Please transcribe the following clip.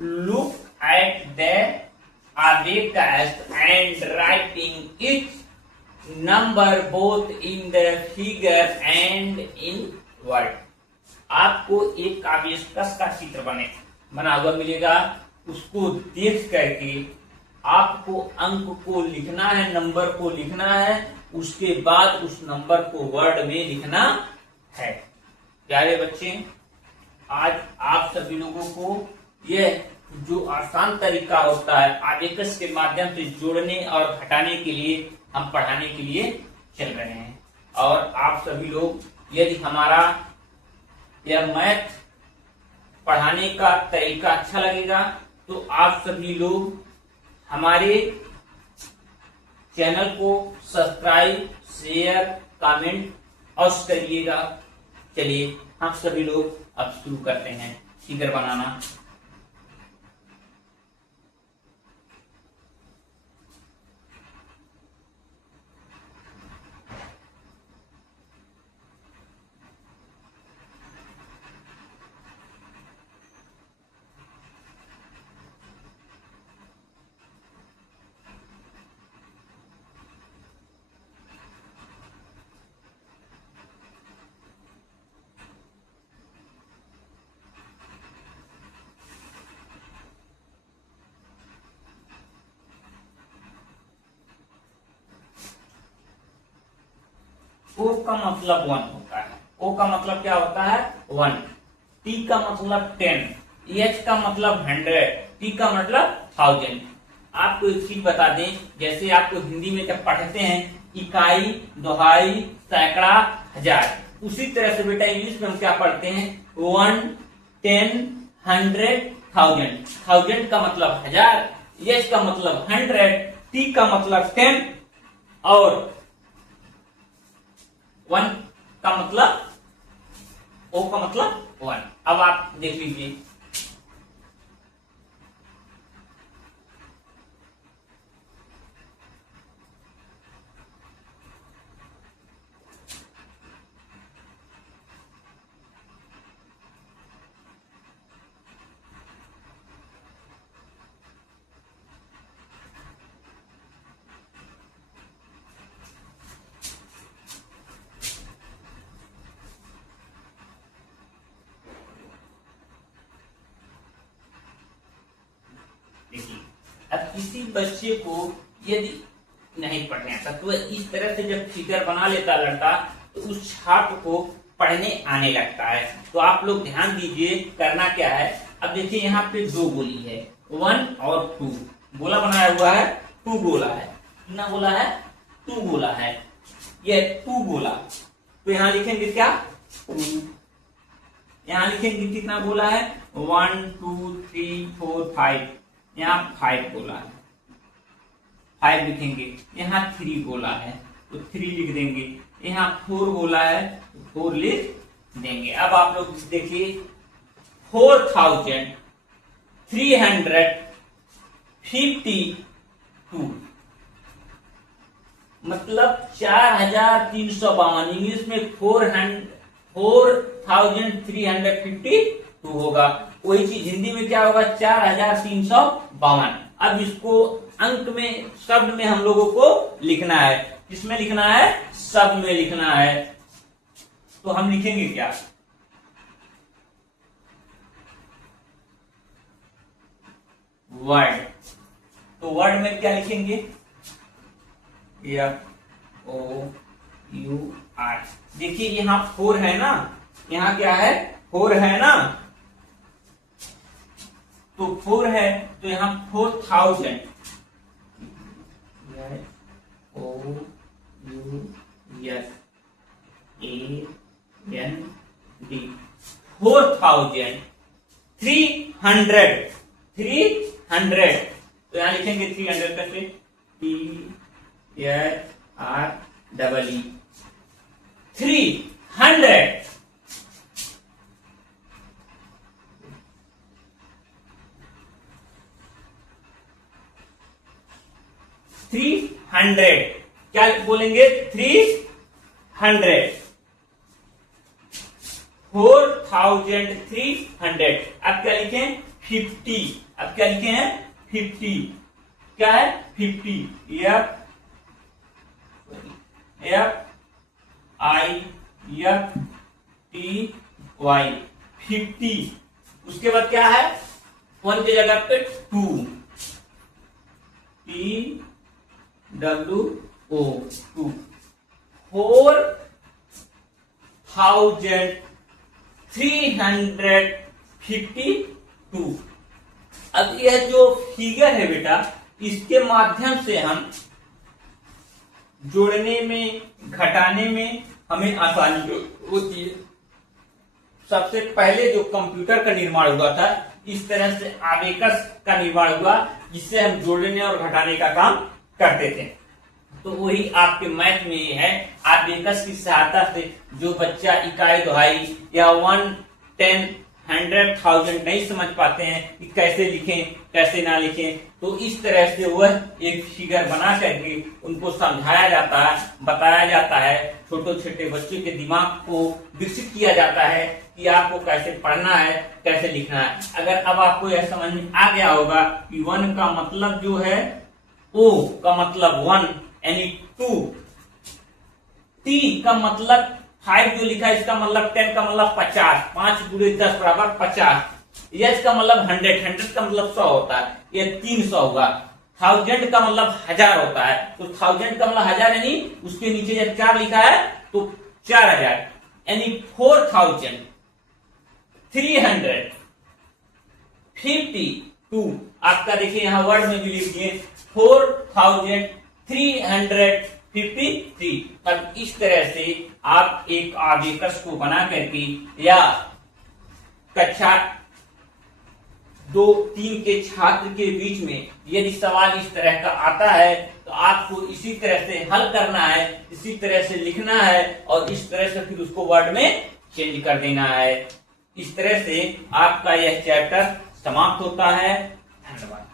look at the abacus and writing its number both in the figure and in word। आपको एक abacus का चित्र बना हुआ मिलेगा, उसको देख करके आपको अंक को लिखना है, नंबर को लिखना है, उसके बाद उस नंबर को वर्ड में लिखना है। प्यारे बच्चे, आज आप सभी लोगों को यह जो आसान तरीका होता है अबेकस के माध्यम से जोड़ने और घटाने के लिए हम पढ़ाने के लिए चल रहे हैं। और आप सभी लोग, यदि हमारा यह मैथ पढ़ाने का तरीका अच्छा लगेगा तो आप सभी लोग हमारे चैनल को सब्सक्राइब, शेयर, कमेंट अवश्य करिएगा। चलिए हम सभी लोग अब शुरू करते हैं फिगर बनाना। ओ का मतलब 1 होता है। ओ का मतलब क्या होता है? 1। टी का मतलब 10, एच का मतलब 100, टी का मतलब 1000। आपको एक चीज बता दें, जैसे आपको हिंदी में जब पढ़ते हैं इकाई, दोहाई, सैकड़ा, हजार, उसी तरह से बेटा इंग्लिश में हम क्या पढ़ते हैं? 1, 10, 100, 1000। 1000 का मतलब 1000, एच का मतलब 100, टी का मतलब 10 और 1 का मतलब, ओ का मतलब 1। अब आप देख लीजिए, देखिए, अब किसी बच्चे को यदि नहीं पढ़ने आता तो इस तरह से जब फिगर बना लेता लड़का, तो उस छाप को पढ़ने आने लगता है। तो आप लोग ध्यान दीजिए, करना क्या है। अब देखिए यहाँ पे 2 गोली है, 1 और 2। गोला बनाया हुआ है, 2 गोला है। कितना गोला है? 2 गोला है। ये 2 गोला, तो यहाँ लिखेंगे क्या? 2। यहाँ लिखेंगे कितना गोला है? 1, 2, 3, 4, 5। यहाँ 5 गोला है, 5 लिखेंगे। यहाँ 3 गोला है तो 3 लिख देंगे। यहाँ 4 गोला है तो 4 लिख देंगे। अब आप लोग देखिए, 4352 मतलब 4352। इंग्लिश में 4352 होगा। वही चीज हिंदी में क्या होगा? 4352। अब इसको अंक में, शब्द में हम लोगों को लिखना है। किसमें लिखना है? शब्द में लिखना है। तो हम लिखेंगे क्या? वर्ड। तो वर्ड में क्या लिखेंगे? FOUR। देखिए यहाँ 4 है ना, यहाँ क्या है? 4 है ना, तो 4 है तो यहाँ 4000। FOURAND 4300। 300 तो यहाँ लिखेंगे 300 कैसे? TREE 300। 300 क्या बोलेंगे? 300। 4300। अब क्या लिखें? 50। अब क्या लिखे हैं 50, क्या है 50, F I F T Y 50। उसके बाद क्या है 1 की जगह पे 2, टी डब्ल्यू ओ 2, 4352। अब यह जो फिगर है बेटा, इसके माध्यम से हम जोड़ने में घटाने में हमें आसानी होती है। सबसे पहले जो कंप्यूटर का निर्माण हुआ था, इस तरह से आबेकस का निर्माण हुआ, जिससे हम जोड़ने और घटाने का काम करते थे। तो वही आपके मैथ में ही है। आबेकस की सहायता से जो बच्चा इकाई दहाई या 1, 10, 100, 1000 नहीं समझ पाते हैं कि कैसे लिखें कैसे ना लिखें, तो इस तरह से वह एक फिगर बना करके उनको समझाया जाता है, बताया जाता है। छोटे छोटे बच्चों के दिमाग को विकसित किया जाता है कि आपको कैसे पढ़ना है, कैसे लिखना है। अगर अब आपको यह समझ में आ गया होगा कि 1 का मतलब जो है, O का मतलब 1 यानी 2, T का मतलब 5 जो लिखा है इसका मतलब 10 का मतलब 50, 5 गुणे 10 बराबर 50। H का मतलब 100, 100 का मतलब 100 होता है, ये 300 होगा। 1000 का मतलब 1000 होता है, तो 1000 का मतलब 1000 यानी उसके नीचे जब 4 लिखा है तो 4000 यानी 4352। आपका देखिए यहां वर्ड में भी लिख दिए 4353। अब इस तरह से आप एक आबेकस को बना करके या कक्षा 2-3 के छात्र के बीच में यदि सवाल इस तरह का आता है तो आपको इसी तरह से हल करना है, इसी तरह से लिखना है और इस तरह से फिर उसको वर्ड में चेंज कर देना है। इस तरह से आपका यह चैप्टर समाप्त होता है। धन्यवाद।